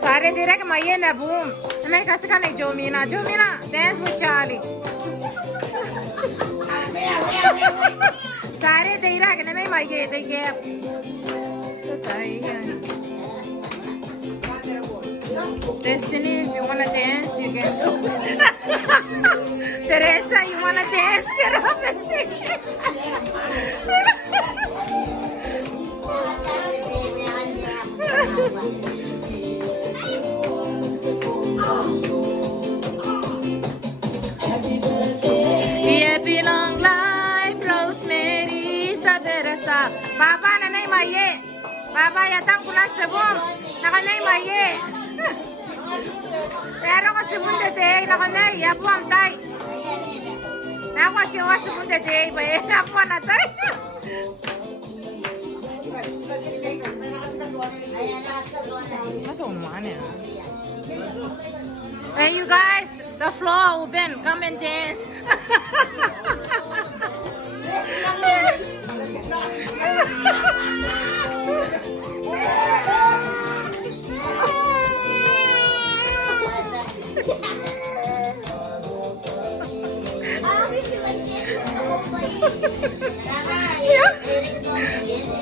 Sare direct Maya na boom. May kasi ka na Jomina. Jomina, dance with Charlie. Sare direct na may Maya direct. Destiny, if you wanna dance, you can. Teresa, you wanna dance? Get up and sing. Happy long life, Rosemary Saberasa. Baba na nay maye. Baba yatang pula sebum. Nakanay maye. Pero ko sebum dede nakanay yapu amtay. Nako siwa sebum dede baye napo na tay. Hey, you guys, the floor open. Come and dance.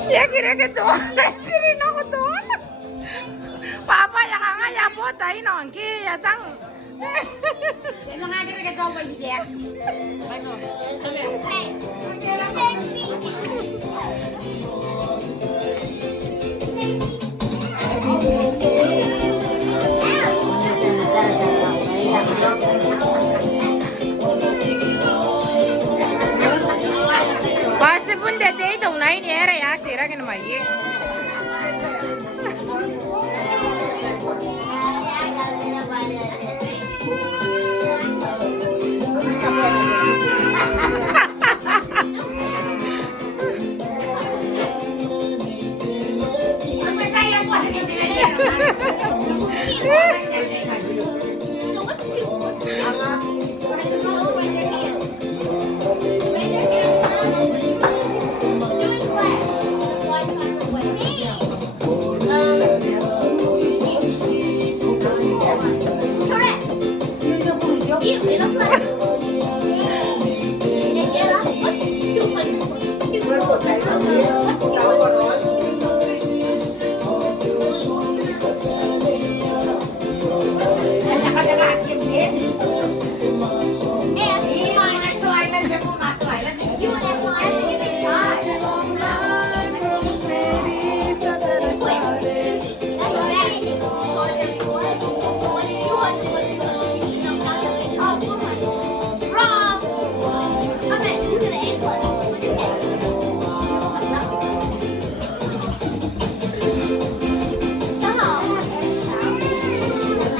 Ya kira ke doon, kira na ko doon. Papa, ya ka nga, ya po, tayo nongki, ya tang. Ano nga kira ke doon, pwede kaya? Basta punta tayo itong na ini era ya, tira ka naman ye. Correct.